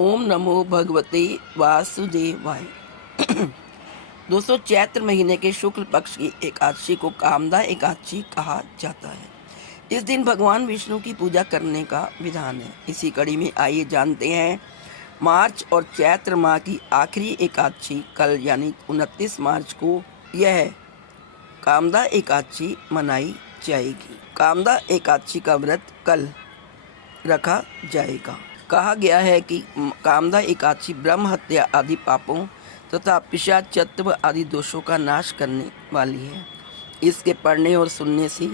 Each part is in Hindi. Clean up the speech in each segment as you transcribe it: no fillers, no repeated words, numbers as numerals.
ओम नमो भगवते वासुदेवाय। दोस्तों, चैत्र महीने के शुक्ल पक्ष की एकादशी को कामदा एकादशी कहा जाता है। इस दिन भगवान विष्णु की पूजा करने का विधान है। इसी कड़ी में आइए जानते हैं मार्च और चैत्र माह की आखिरी एकादशी कल यानी 29 मार्च को यह कामदा एकादशी मनाई जाएगी। कामदा एकादशी का व्रत कल रखा जाएगा। कहा गया है कि कामदा एकादशी ब्रह्म हत्या आदि पापों तथा पिशाचत्व आदि दोषों का नाश करने वाली है। इसके पढ़ने और सुनने से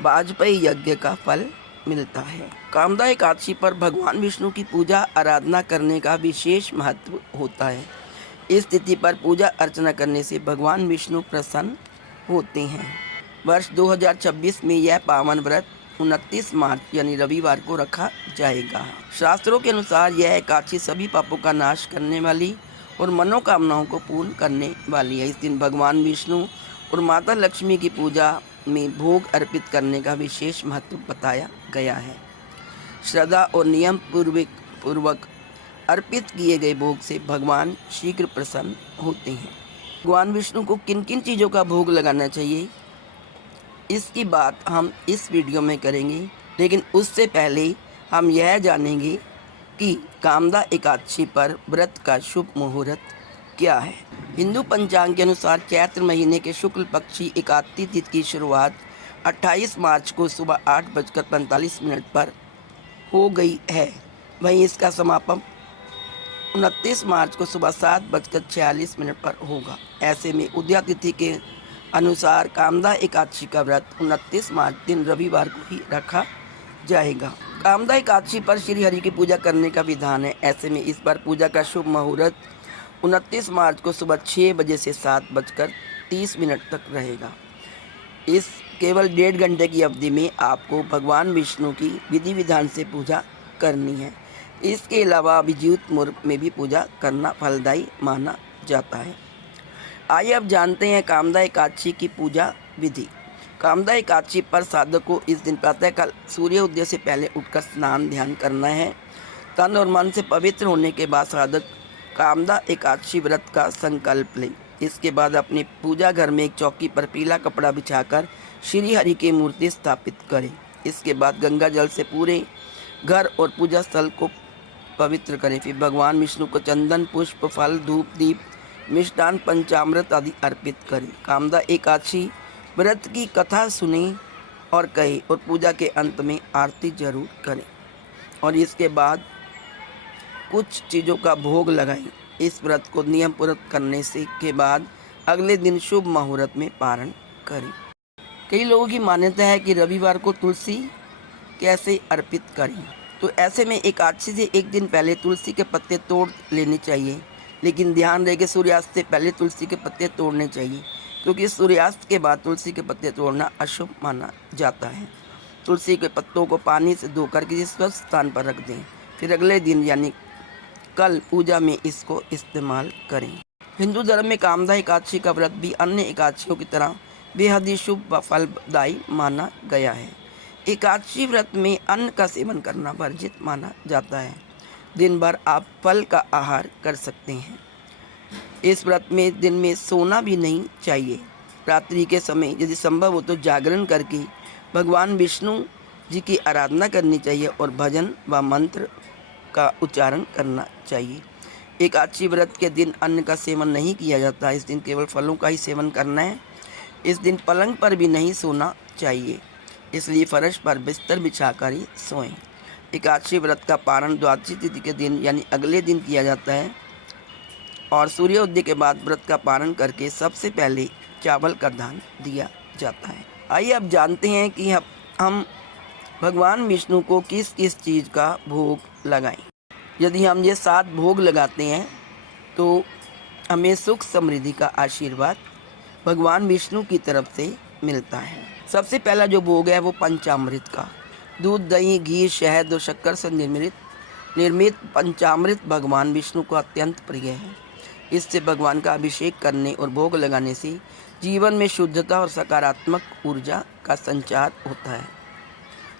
वाजपेयी यज्ञ का फल मिलता है। कामदा एकादशी पर भगवान विष्णु की पूजा आराधना करने का विशेष महत्व होता है। इस तिथि पर पूजा अर्चना करने से भगवान विष्णु प्रसन्न होते हैं। वर्ष 2026 में यह पावन व्रत 29 मार्च यानी रविवार को रखा जाएगा। शास्त्रों के अनुसार यह एकादशी सभी पापों का नाश करने वाली और मनोकामनाओं को पूर्ण करने वाली है। इस दिन भगवान विष्णु और माता लक्ष्मी की पूजा में भोग अर्पित करने का विशेष महत्व बताया गया है। श्रद्धा और नियम पूर्वक अर्पित किए गए भोग से भगवान शीघ्र प्रसन्न होते हैं। भगवान विष्णु को किन किन चीज़ों का भोग लगाना चाहिए, इसकी बात हम इस वीडियो में करेंगे, लेकिन उससे पहले हम यह जानेंगे कि कामदा एकादशी पर व्रत का शुभ मुहूर्त क्या है। हिंदू पंचांग के अनुसार चैत्र महीने के शुक्ल पक्षी एकादशी तिथि की शुरुआत 28 मार्च को सुबह 8:45 पर हो गई है। वहीं इसका समापन 29 मार्च को सुबह 7:46 पर होगा। ऐसे में उदया तिथि के अनुसार कामदा एकादशी का व्रत 29 मार्च दिन रविवार को ही रखा जाएगा। कामदा एकादशी पर श्री हरि की पूजा करने का विधान है। ऐसे में इस बार पूजा का शुभ मुहूर्त 29 मार्च को सुबह 6 बजे से 7:30 तक रहेगा। इस केवल 1.5 घंटे की अवधि में आपको भगवान विष्णु की विधि विधान से पूजा करनी है। इसके अलावा अभिजीत मुहूर्त में भी पूजा करना फलदायी माना जाता है। आइए अब जानते हैं कामदा एकादशी की पूजा विधि। कामदा एकादशी पर साधक को इस दिन प्रातःकाल सूर्योदय से पहले उठकर स्नान ध्यान करना है। तन और मन से पवित्र होने के बाद साधक कामदा एकादशी व्रत का संकल्प ले। इसके बाद अपने पूजा घर में एक चौकी पर पीला कपड़ा बिछाकर श्री हरि की मूर्ति स्थापित करें। इसके बाद गंगा जल से पूरे घर और पूजा स्थल को पवित्र करें। फिर भगवान विष्णु को चंदन, पुष्प, फल, धूप, दीप, मिष्टान, पंचामृत आदि अर्पित करें। कामदा एकादशी व्रत की कथा सुने और कहे और पूजा के अंत में आरती जरूर करें और इसके बाद कुछ चीज़ों का भोग लगाएं। इस व्रत को नियम पूर्वक करने से के बाद अगले दिन शुभ मुहूर्त में पारण करें। कई लोगों की मान्यता है कि रविवार को तुलसी कैसे अर्पित करें, तो ऐसे में एकादशी से एक दिन पहले तुलसी के पत्ते तोड़ लेने चाहिए, लेकिन ध्यान रहे कि सूर्यास्त से पहले तुलसी के पत्ते तोड़ने चाहिए, क्योंकि सूर्यास्त के बाद तुलसी के पत्ते तोड़ना अशुभ माना जाता है। तुलसी के पत्तों को पानी से धोकर किसी स्वच्छ स्थान पर रख दें, फिर अगले दिन यानी कल पूजा में इसको इस्तेमाल करें। हिंदू धर्म में कामदा एकादशी का व्रत भी अन्य एकादशियों की तरह बेहद ही शुभ व फलदायी माना गया है। एकादशी व्रत में अन्न का सेवन करना वर्जित माना जाता है। दिन भर आप फल का आहार कर सकते हैं। इस व्रत में दिन में सोना भी नहीं चाहिए। रात्रि के समय यदि संभव हो तो जागरण करके भगवान विष्णु जी की आराधना करनी चाहिए और भजन व मंत्र का उच्चारण करना चाहिए। एकादशी व्रत के दिन अन्न का सेवन नहीं किया जाता। इस दिन केवल फलों का ही सेवन करना है। इस दिन पलंग पर भी नहीं सोना चाहिए, इसलिए फर्श पर बिस्तर बिछाकर ही सोएं। एकादशी व्रत का पारण द्वादशी तिथि के दिन यानी अगले दिन किया जाता है और सूर्योदय के बाद व्रत का पारण करके सबसे पहले चावल का दान दिया जाता है। आइए अब जानते हैं कि हम भगवान विष्णु को किस किस चीज़ का भोग लगाएं। यदि हम ये 7 भोग लगाते हैं तो हमें सुख समृद्धि का आशीर्वाद भगवान विष्णु की तरफ से मिलता है। सबसे पहला जो भोग है वो पंचामृत का। दूध, दही, घी, शहद और शक्कर से निर्मित पंचामृत भगवान विष्णु को अत्यंत प्रिय है। इससे भगवान का अभिषेक करने और भोग लगाने से जीवन में शुद्धता और सकारात्मक ऊर्जा का संचार होता है।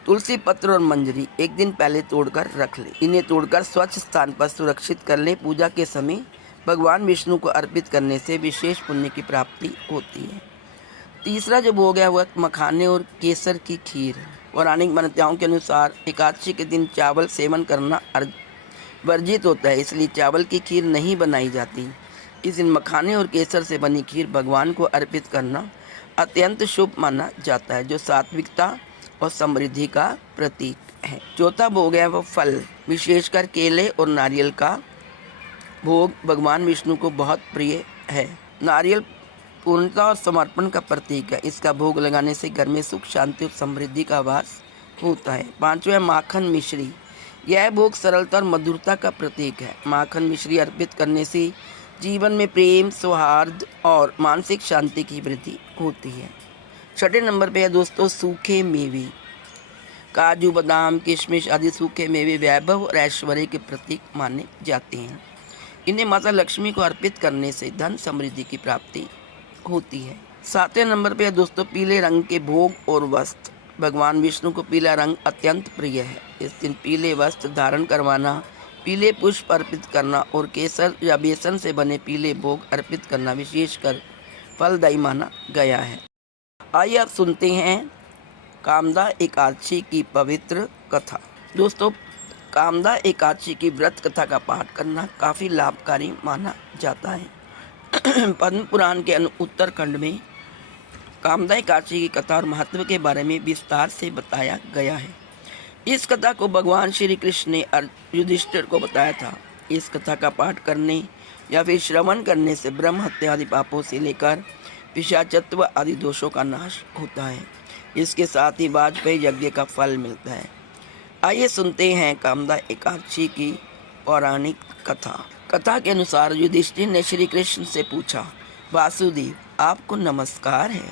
तुलसी पत्र और मंजरी एक दिन पहले तोड़कर रख ले। इन्हें तोड़कर स्वच्छ स्थान पर सुरक्षित कर ले। पूजा के समय भगवान विष्णु को अर्पित करने से विशेष पुण्य की प्राप्ति होती है। तीसरा जो भोग है वह मखाने और केसर की खीर। पौराणिक मान्यताओं के अनुसार एकादशी के दिन चावल सेवन करना वर्जित होता है, इसलिए चावल की खीर नहीं बनाई जाती। इस दिन मखाने और केसर से बनी खीर भगवान को अर्पित करना अत्यंत शुभ माना जाता है, जो सात्विकता और समृद्धि का प्रतीक है। चौथा भोग है वह फल, विशेषकर केले और नारियल का भोग भगवान विष्णु को बहुत प्रिय है। नारियल पूर्णता और समर्पण का प्रतीक है। इसका भोग लगाने से घर में सुख, शांति और समृद्धि का वास होता है। पांचवा माखन मिश्री। यह भोग सरलता और मधुरता का प्रतीक है। माखन मिश्री अर्पित करने से जीवन में प्रेम, सौहार्द और मानसिक शांति की वृद्धि होती है। छठे नंबर पे है दोस्तों सूखे मेवे। काजू, बादाम, किशमिश आदि सूखे मेवे वैभव और ऐश्वर्य के प्रतीक माने जाते हैं। इन्हें माता लक्ष्मी को अर्पित करने से धन समृद्धि की प्राप्ति होती है। सातवें नंबर पे है दोस्तों पीले रंग के भोग और वस्त्र। भगवान विष्णु को पीला रंग अत्यंत प्रिय है। इस दिन पीले वस्त्र धारण करवाना, पीले पुष्प अर्पित करना और केसर या बेसन से बने पीले भोग अर्पित करना विशेषकर फलदायी माना गया है। आइए आप सुनते हैं कामदा एकादशी की पवित्र कथा। दोस्तों, कामदा एकादशी की व्रत कथा का पाठ करना काफ़ी लाभकारी माना जाता है। पद्म पुराण के उत्तरखंड में कामदा एकादशी की कथा और महत्व के बारे में विस्तार से बताया गया है। इस कथा को भगवान श्री कृष्ण ने युधिष्ठिर को बताया था। इस कथा का पाठ करने या फिर श्रवण करने से ब्रह्म हत्या आदि पापों से लेकर पिशाचत्व आदि दोषों का नाश होता है। इसके साथ ही वाजपेयी यज्ञ का फल मिलता है। आइए सुनते हैं कामदा एकादशी की पौराणिक कथा। कथा के अनुसार युधिष्ठिर ने श्री कृष्ण से पूछा, वासुदेव आपको नमस्कार है,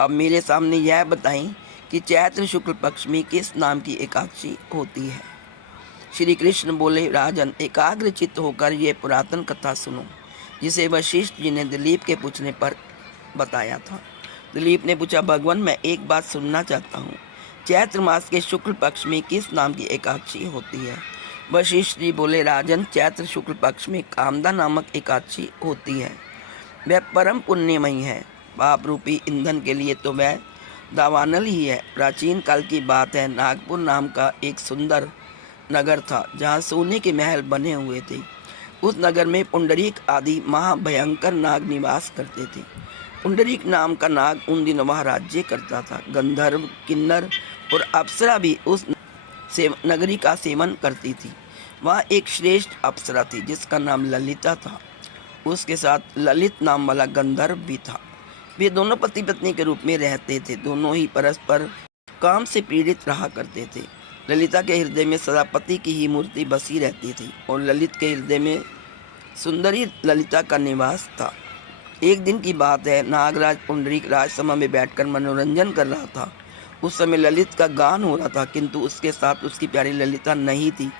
अब मेरे सामने यह बताएं कि चैत्र शुक्ल पक्ष में किस नाम की एकादशी होती है। श्री कृष्ण बोले, राजन एकाग्रचित्त होकर ये पुरातन कथा सुनो, जिसे वशिष्ठ जी ने दिलीप के पूछने पर बताया था। दिलीप ने पूछा, भगवान मैं एक बात सुनना चाहता हूँ, चैत्र मास के शुक्ल पक्ष में किस नाम की एकादशी होती है। वशिष्ठ जी बोले, राजन चैत्र शुक्ल पक्ष में कामदा नामक एकादशी होती है। वह परम पुण्यमयी है। पाप रूपी ईंधन के लिए तो वह दावानल ही है। प्राचीन काल की बात है, नागपुर नाम का एक सुंदर नगर था जहाँ सोने के महल बने हुए थे। उस नगर में पुंडरीक आदि महाभयंकर नाग निवास करते थे। पुंडरीक नाम का नाग उन दिनों वहाँ राज्य करता था। गंधर्व, किन्नर और अप्सरा भी उस नगरी का सेवन करती थी। वहाँ एक श्रेष्ठ अप्सरा थी जिसका नाम ललिता था। उसके साथ ललित नाम वाला गंधर्व भी था। वे दोनों पति पत्नी के रूप में रहते थे। दोनों ही परस्पर काम से पीड़ित रहा करते थे। ललिता के हृदय में सदा पति की ही मूर्ति बसी रहती थी और ललित के हृदय में सुंदरी ललिता का निवास था। एक दिन की बात है, नागराज पुंडरीक राजसभा में बैठकर मनोरंजन कर रहा था। उस समय ललित का गान हो रहा था, किंतु उसके साथ उसकी प्यारी ललिता नहीं थी।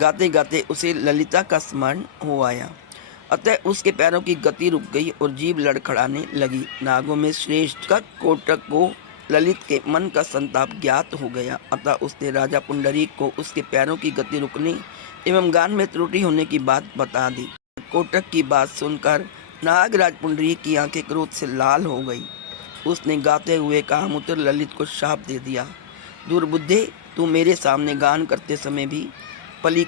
गाते गाते उसे ललिता का स्मरण हो आया, अतः उसके पैरों की गति रुक गई और जीभ लड़खड़ाने लगी। नागों में श्रेष्ठ का कोटक को ललित के मन का संताप ज्ञात हो गया, अतः उसने राजा पुंडरीक को उसके पैरों की गति रुकने एवं गान में त्रुटि होने की बात बता दी। कोटक की बात सुनकर नागराज पुंडरीक की आंखें क्रोध से लाल हो गई। उसने गाते हुए कामुत्र ललित को शाप दे दिया, दुर्बुद्धे तू मेरे सामने गान करते समय भी पत्नी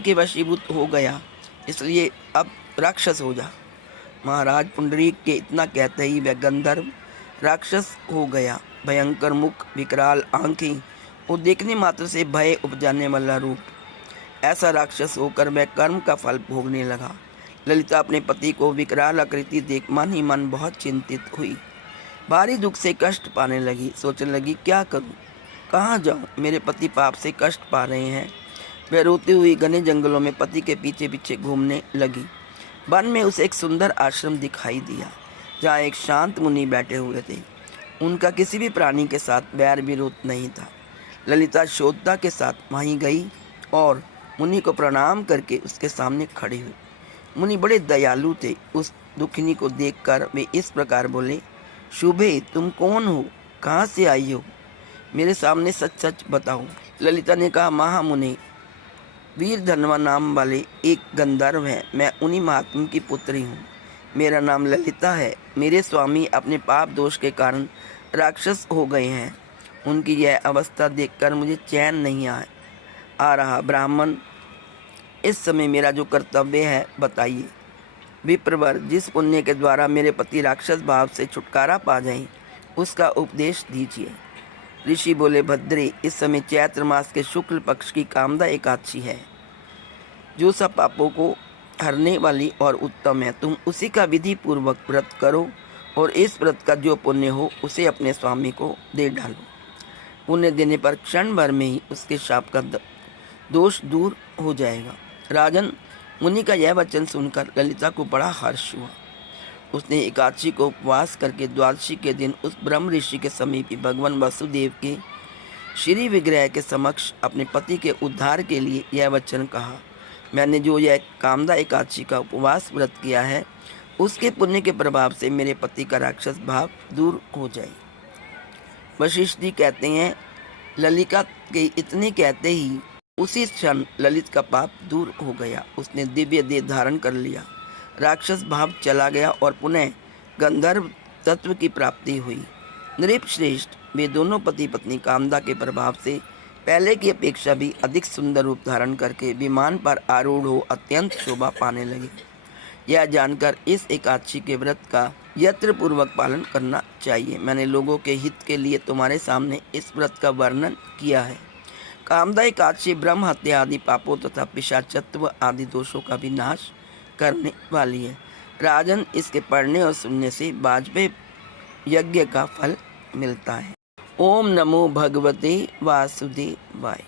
के वशीभूत हो गया, इसलिए अब राक्षस हो जा। महाराज पुंडरीक के इतना कहते ही वह गंधर्व राक्षस हो गया। भयंकर मुख, विकराल आंखें और देखने मात्र से भय उपजाने वाला रूप, ऐसा राक्षस होकर वह कर्म का फल भोगने लगा। ललिता अपने पति को विकराल आकृति देख मन ही मन बहुत चिंतित हुई। भारी दुख से कष्ट पाने लगी। सोचने लगी, क्या करूं, कहाँ जाऊं, मेरे पति पाप से कष्ट पा रहे हैं। वह रोती हुई घने जंगलों में पति के पीछे पीछे घूमने लगी। वन में उसे एक सुंदर आश्रम दिखाई दिया जहाँ एक शांत मुनि बैठे हुए थे। उनका किसी भी प्राणी के साथ बैर विरोध नहीं था। ललिता श्रद्धा के साथ वहीं गई और मुनि को प्रणाम करके उसके सामने खड़ी हुई। मुनि बड़े दयालु थे। उस दुखिनी को देखकर वे इस प्रकार बोले, शुभे तुम कौन हो, कहाँ से आई हो, मेरे सामने सच सच बताओ। ललिता ने कहा, महामुनि, वीर धनवा नाम वाले एक गंधर्व हैं। मैं उन्हीं महात्मा की पुत्री हूँ। मेरा नाम ललिता है। मेरे स्वामी अपने पाप दोष के कारण राक्षस हो गए हैं। उनकी यह अवस्था देखकर मुझे चैन नहीं आ रहा। ब्राह्मण, इस समय मेरा जो कर्तव्य है बताइए। विप्रवर, जिस पुण्य के द्वारा मेरे पति राक्षस भाव से छुटकारा पा जाए उसका उपदेश दीजिए। ऋषि बोले, भद्रे, इस समय चैत्र मास के शुक्ल पक्ष की कामदा एकादशी है, जो सब पापों को हरने वाली और उत्तम है। तुम उसी का विधि पूर्वक व्रत करो और इस व्रत का जो पुण्य हो उसे अपने स्वामी को दे डालो। पुण्य देने पर क्षण भर में ही उसके शाप का दोष दूर हो जाएगा। राजन, मुनि का यह वचन सुनकर ललिता को बड़ा हर्ष हुआ। उसने एकादशी को उपवास करके द्वादशी के दिन उस ब्रह्म ऋषि के समीप भगवान वासुदेव के श्री विग्रह के समक्ष अपने पति के उद्धार के लिए यह वचन कहा, मैंने जो यह कामदा एकादशी का उपवास व्रत किया है उसके पुण्य के प्रभाव से मेरे पति का राक्षस भाव दूर हो जाए। वशिष्ठ जी कहते हैं, ललिता के इतने कहते ही उसी क्षण ललित का पाप दूर हो गया। उसने दिव्य देह धारण कर लिया, राक्षस भाव चला गया और पुनः गंधर्व तत्व की प्राप्ति हुई। नृप श्रेष्ठ, वे दोनों पति पत्नी कामदा के प्रभाव से पहले की अपेक्षा भी अधिक सुंदर रूप धारण करके विमान पर आरूढ़ हो अत्यंत शोभा पाने लगे। यह जानकर इस एकादशी के व्रत का यत्न पूर्वक पालन करना चाहिए। मैंने लोगों के हित के लिए तुम्हारे सामने इस व्रत का वर्णन किया है। कामदा एकादशी ब्रह्म हत्या आदि पापों तथा पिशाचत्व आदि दोषों का भी नाश करने वाली है। राजन, इसके पढ़ने और सुनने से वाजपेयी यज्ञ का फल मिलता है। ओम नमो भगवते वासुदेवाय।